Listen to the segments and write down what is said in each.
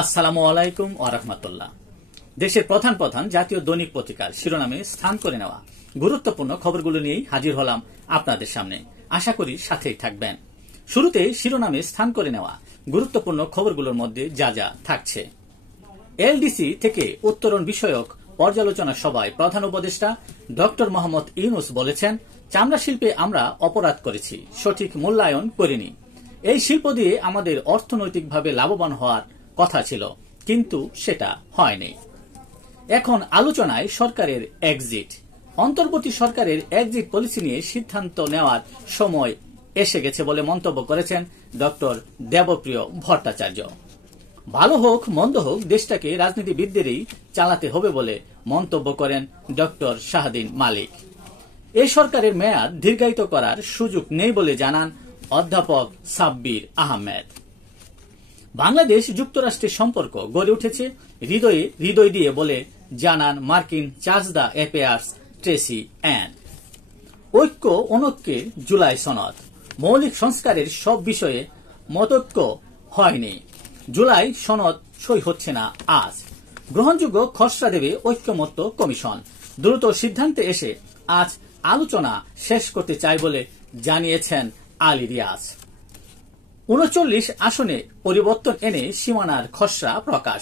আসসালামু আলাইকুম ওয়া রাহমাতুল্লাহ। দেশের প্রধান প্রধান জাতীয় দৈনিক পত্রিকার শিরোনামে স্থান করে নেওয়া গুরুত্বপূর্ণ খবরগুলো নিয়েই হাজির হলাম আপনাদের সামনে। আশা করি সাথেই থাকবেন। শুরুতে শিরোনামে স্থান করে নেওয়া গুরুত্বপূর্ণ খবরগুলোর মধ্যে যা যা থাকছে। এলডিসি থেকে উত্তরণ বিষয়ক পর্যালোচনা সভায় প্রধান উপদেষ্টা ডক্টর মোহাম্মদ ইউনূস বলেছেন, চামড়া শিল্পে আমরা অপরাধ করেছি, সঠিক মূল্যায়ন করিনি। এই শিল্প দিয়ে আমাদের অর্থনৈতিকভাবে লাভবান হওয়ার কথা ছিল, কিন্তু সেটা হয়নি। এখন আলোচনায় সরকারের এক্সিট। অন্তর্বর্তী সরকারের এক্সিট পলিসি নিয়ে সিদ্ধান্ত নেওয়ার সময় এসে গেছে বলে মন্তব্য করেছেন ডক্টর দেবপ্রিয় ভট্টাচার্য। ভালো হোক মন্দ হোক, দেশটাকে রাজনীতিবিদদেরই চালাতে হবে বলে মন্তব্য করেন ডক্টর শাহদিন মালিক। এই সরকারের মেয়াদ দীর্ঘায়িত করার সুযোগ নেই বলে জানান অধ্যাপক সাব্বির আহমেদ। বাংলাদেশ যুক্তরাষ্ট্রের সম্পর্ক গড়ে উঠেছে হৃদয়ে হৃদয় দিয়ে বলে জানান মার্কিন chargé d' affaires Tracey Ann. ঐক্য অনৈক্যের জুলাই সনদ। মৌলিক সংস্কারের সব বিষয়ে মতৈক্য হয়নি। জুলাই সনদ সই হচ্ছে না আজ। গ্রহণযোগ্য খসড়া দেবে ঐক্যমত্য কমিশন। দ্রুত সিদ্ধান্তে এসে আজ আলোচনা শেষ করতে চাই বলে জানিয়েছেন আলী রিয়াজ। ৩৯ আসনে পরিবর্তন এনে সীমানার খসড়া প্রকাশ।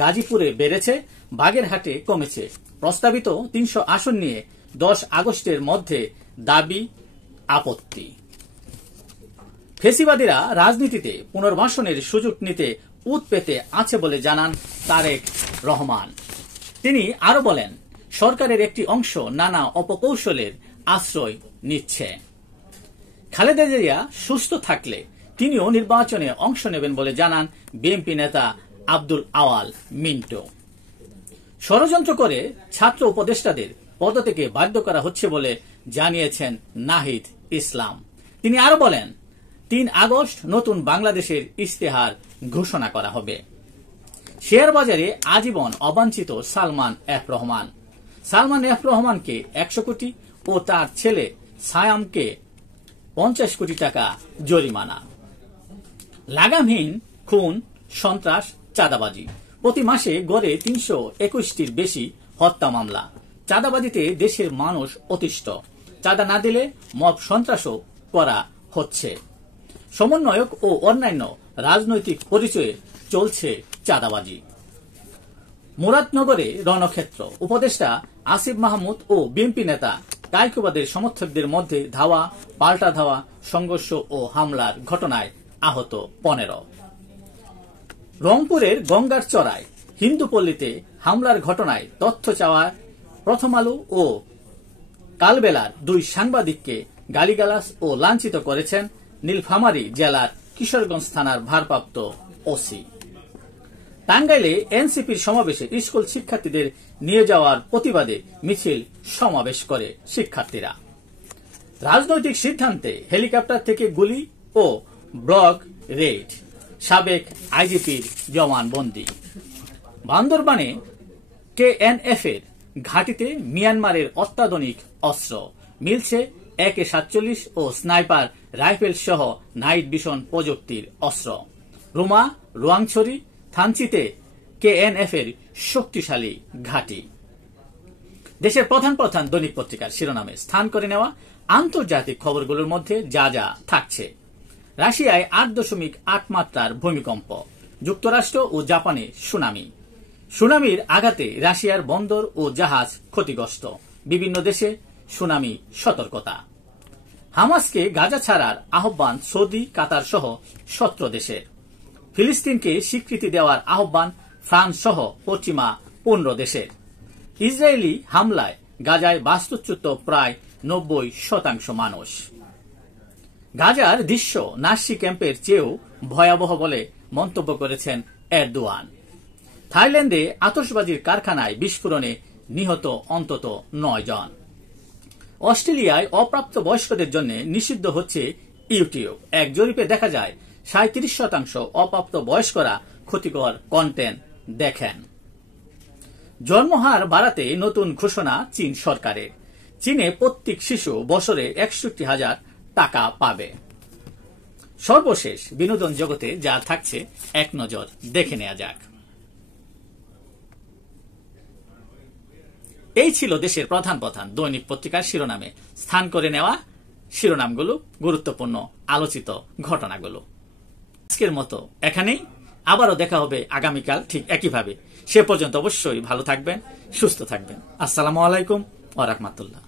গাজীপুরে বেড়েছে, বাগেরহাটে কমেছে। প্রস্তাবিত ৩০০ আসন নিয়ে ১০ আগস্টের মধ্যে দাবি আপত্তি। ফেসিবাদীরা রাজনীতিতে পুনর্বাসনের সুযোগ নিতে উৎ পেতে আছে বলে জানান তারেক রহমান। তিনি আরো বলেন, সরকারের একটি অংশ নানা অপকৌশলের আশ্রয় নিচ্ছে। খালেদা জিয়া সুস্থ থাকলে তিনিও নির্বাচনে অংশ নেবেন বলে জানান বিএনপি নেতা আব্দুল আওয়াল মিন্টু। ষড়যন্ত্র করে ছাত্র উপদেষ্টাদের পদত্যাগে বাধ্য করা হচ্ছে বলে জানিয়েছেন নাহিদ ইসলাম। তিনি আরো বলেন, ৩ আগস্ট নতুন বাংলাদেশের ইশতেহার ঘোষণা করা হবে। শেয়ার বাজারে আজীবন অবাঞ্ছিত সালমান এফ রহমান। সালমান এফ রহমানকে ১০০ কোটি ও তার ছেলে সায়ামকে ৫০ কোটি টাকা জরিমানা। লাগামহীন খুন, সন্ত্রাস, চাঁদাবাজি। প্রতি মাসে গড়ে ৩২১টির বেশি হত্যা মামলা। চাঁদাবাজিতে দেশের মানুষ অতিষ্ঠ। চাঁদা না দিলে মব সন্ত্রাসও করা হচ্ছে। সমন্বয়ক ও অন্যান্য রাজনৈতিক পরিচয়ে চলছে চাঁদাবাজি। মুরাদনগরে রণক্ষেত্র। উপদেষ্টা আসিফ মাহমুদ ও বিএনপি নেতা কায়কোবাদের সমর্থকদের মধ্যে ধাওয়া, পাল্টা ধাওয়া, সংঘর্ষ ও হামলার ঘটনায় আহত ১৫। রংপুরের গঙ্গার চড়ায় হিন্দুপল্লীতে হামলার ঘটনায় তথ্য চাওয়ায় প্রথম আলো ও কালবেলার ২ সাংবাদিককে গালিগালাজ ও লাঞ্ছিত করেছেন নীলফামারী জেলার কিশোরগঞ্জ থানার ভারপ্রাপ্ত ওসি। টাঙ্গাইলে এনসিপির সমাবেশে স্কুল শিক্ষার্থীদের নিয়ে যাওয়ার প্রতিবাদে মিছিল সমাবেশ করে শিক্ষার্থীরা। রাজনৈতিক সিদ্ধান্তে হেলিকপ্টার থেকে গুলি ও ব্লক রেড। সাবেক আইজিপির জবানবন্দি। বান্দরবানে কেএনএফ এর ঘাঁটিতে মিয়ানমারের অত্যাধুনিক অস্ত্র মিলছে। AK-47 ও স্নাইপার রাইফেল সহ নাইট ভিশন প্রযুক্তির অস্ত্র। রুমা, রোয়াংছড়ি, থানচিতে কেএনএফ এর শক্তিশালী ঘাঁটি। দেশের প্রধান প্রধান দৈনিক পত্রিকার শিরোনামে স্থান করে নেওয়া আন্তর্জাতিক খবরগুলোর মধ্যে যা যা থাকছে। রাশিয়ায় ৮.৮ মাত্রার ভূমিকম্প। যুক্তরাষ্ট্র ও জাপানে সুনামি। সুনামির আঘাতে রাশিয়ার বন্দর ও জাহাজ ক্ষতিগ্রস্ত। বিভিন্ন দেশে সুনামি সতর্কতা। হামাসকে গাজা ছাড়ার আহ্বান সৌদি, কাতার সহ ১৭ দেশের। ফিলিস্তিনকে স্বীকৃতি দেওয়ার আহ্বান ফ্রান্স সহ পশ্চিমা ১৫ দেশের। ইসরায়েলি হামলায় গাজায় বাস্তুচ্যুত প্রায় ৯০% মানুষ। গাজার দৃশ্য নাসি ক্যাম্পের চেয়েও ভয়াবহ বলে মন্তব্য করেছেন এরদোয়ান। থাইল্যান্ডে আতশবাজির কারখানায় বিস্ফোরণে নিহত অন্তত ৯ জন। অস্ট্রেলিয়ায় অপ্রাপ্ত বয়স্কদের জন্য নিষিদ্ধ হচ্ছে ইউটিউব। এক জরিপে দেখা যায় ৩৭% অপ্রাপ্ত বয়স্করা ক্ষতিকর কন্টেন্ট দেখেন। জন্মহার বাড়াতে নতুন ঘোষণা চীন সরকারের। চীনে প্রত্যেক শিশু বছরে ৬১,০০০ টাকা পাবে। সর্বশেষ বিনোদন জগতে যা থাকছে এক নজর দেখে নেওয়া যাক। এই ছিল দেশের প্রধান প্রধান দৈনিক পত্রিকার শিরোনামে স্থান করে নেওয়া শিরোনামগুলো, গুরুত্বপূর্ণ আলোচিত ঘটনাগুলো। আজকের মতো এখানেই, আবারও দেখা হবে আগামীকাল ঠিক একইভাবে। সে পর্যন্ত অবশ্যই ভালো থাকবেন, সুস্থ থাকবেন। আসসালামু আলাইকুম ওয়া রাহমাতুল্লাহ।